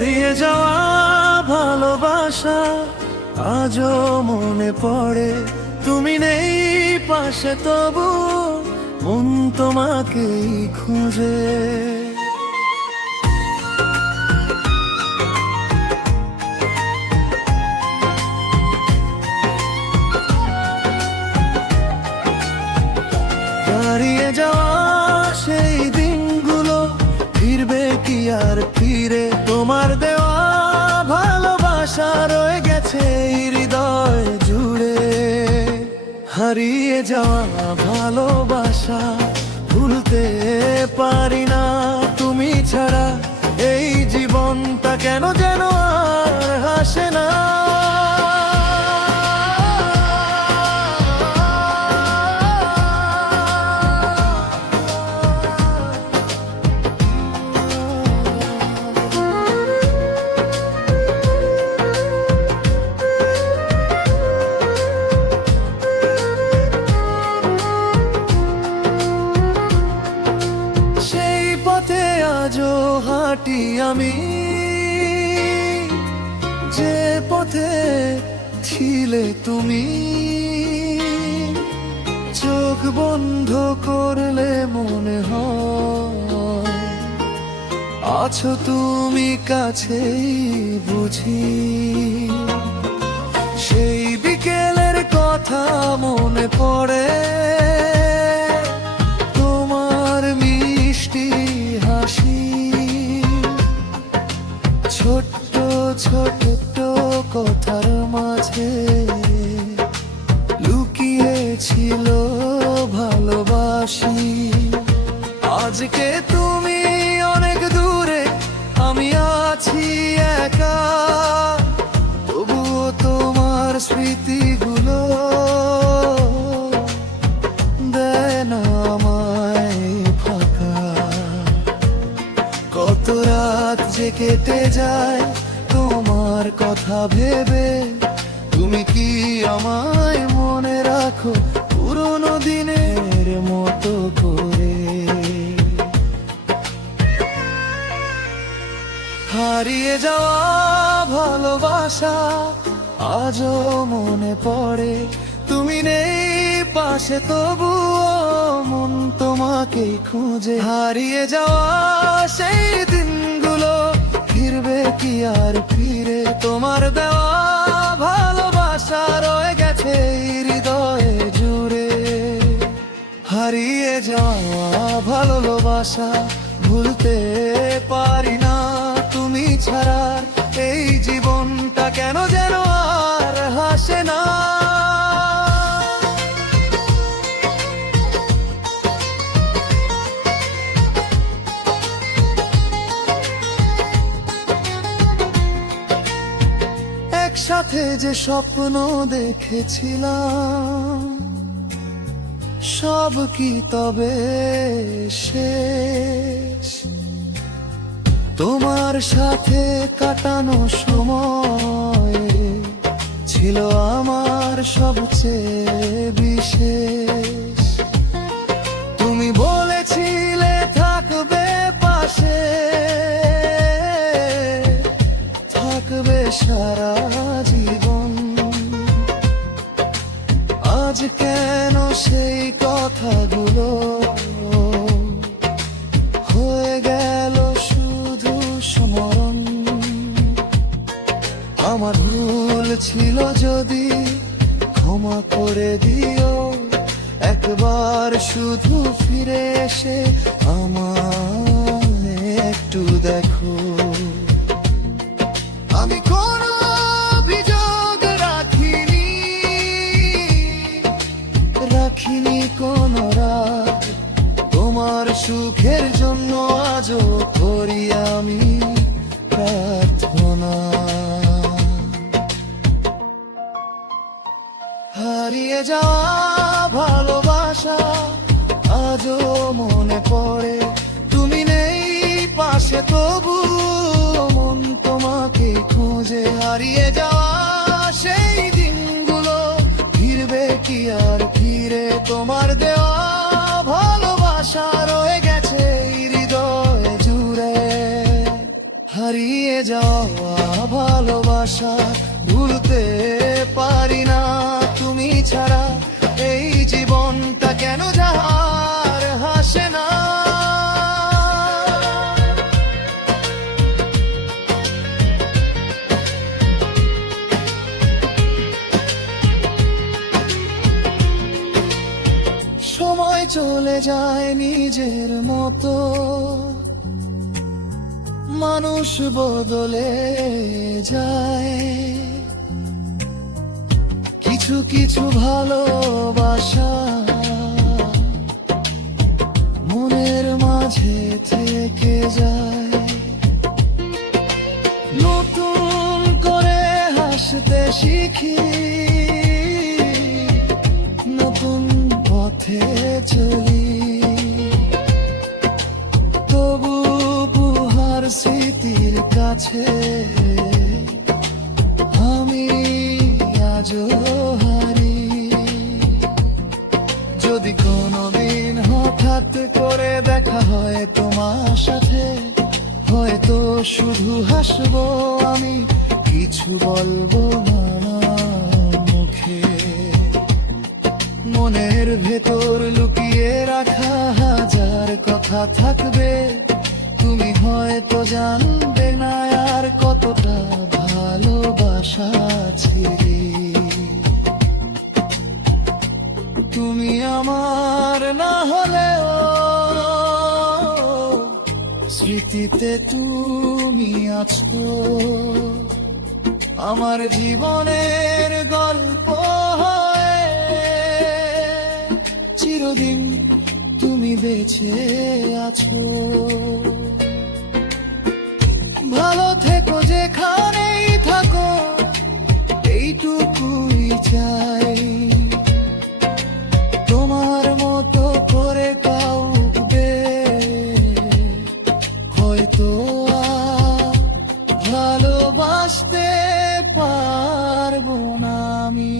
হারিয়ে যাওয়া ভালোবাসা আজও মনে পড়ে, তুমি নেই পাশে তবু মন তোমাকেই খুঁজে। হারিয়ে যাওয়া সেই দিনগুলো ফিরবে কি আর ফিরে? তোমার দেওয়া ভালোবাসা রয়ে গেছে হৃদয় জুড়ে। হারিয়ে যাওয়া ভালোবাসা ভুলতে পারি না, তুমি ছাড়া এই জীবনটা কেন যেন আর হাসে না। আজও হাঁটি আমি যে পথে ছিলে তুমি, চোখ বন্ধ করলে মনে হয় আছো তুমি কাছেই বুঝি। সেই বিকেলের কথা মনে পড়ে, তোমার মিষ্টি হাসি, ছোট্ট ছোট্ট কথার মাঝে লুকিয়েছিল ভালোবাসি। আজকে তুমি অনেক দূরে, আমি আছি একা, তবুও তোমার স্মৃতিগুলো দেয় না আমায় ফাঁকা। কত রাত যে কেটে যায় তোমার কথা ভেবে, তুমি কি আমায় মনে রাখো পুরনো দিনের মতো করে? হারিয়ে যাওয়া ভালোবাসা আজও মনে পড়ে, তুমি নেই পাশে তবুও মন তোমাকেই খুঁজে। হারিয়ে যাওয়া সেই দিনগুলো ফিরবে কি আর ফিরে? তোমার দেওয়া ভালোবাসা রয়ে গেছে হৃদয়ে জুড়ে। হারিয়ে যাওয়া ভালোবাসা ভুলতে পারি না, তুমি ছাড়া এই জীবনটা কেন যেন আর হাসে না। একসাথে যে স্বপ্ন দেখেছিলাম, সব কি তবে শেষ? তোমার সাথে কাটানো সময় ছিল আমার সবচেয়ে বিশেষ। তুমি বলেছিলে থাকবে পাশে, থাকবে সারা জীবন। আজ কেন সেই কথাগুলো হয়ে গেল শুধু স্মরণ? আমার ভুল ছিল যদি ক্ষমা করে দিও, একবার শুধু ফিরে এসে আমায় একটু দেখো। আমি কোনো অভিযোগ রাখিনি কোনো রাগ, তোমার সুখের জন্য আজও করি আমি প্রার্থনা। হারিয়ে যাওয়া ভালোবাসা আজও মনে পড়ে, তুমি নেই পাশে তবু মন তোমাকে খুঁজে। হারিয়ে যাওয়া সেই দিনগুলো ফিরবে কি আর ফিরে? তোমার দেওয়া ভালোবাসা রয়ে গেছে হৃদয় জুড়ে। হারিয়ে যাওয়া ভুলতে পারি না তুমি ছাড়া এই জীবনটা কেন যার হাসে না। সময় চলে যায় নিজের মতো, মানুষ বদলে যায়, কিছু কিছু ভালোবাসা মনের মাঝে থেকে যায়। নতুন করে হাসতে শিখি, নতুন পথে চলি, তবু বুহার স্মৃতির কাছে আমি আজও হারি। যদি কোনোদিন হঠাৎ করে দেখা হয় তোমার সাথে, হয়তো শুধু হাসবো আমি, কিছু বলবো না মুখে। মনের ভেতর লুকিয়ে রাখা হাজার কথা থাকবে, তুমি হয়তো জানবে না আর কতটা ভালোবাসা ছিলে। তুমি আমার না হলেও স্মৃতিতে তুমি আছো, আমার জীবনের গল্প হয়ে চিরদিন তুমি বেঁচে আছো। ভালো থেকো যেখানেই থাকো, এইটুকুই চাই, তোমার মতো করে কাউকে হয়তো আর ভালোবাসতে পারবো না আমি।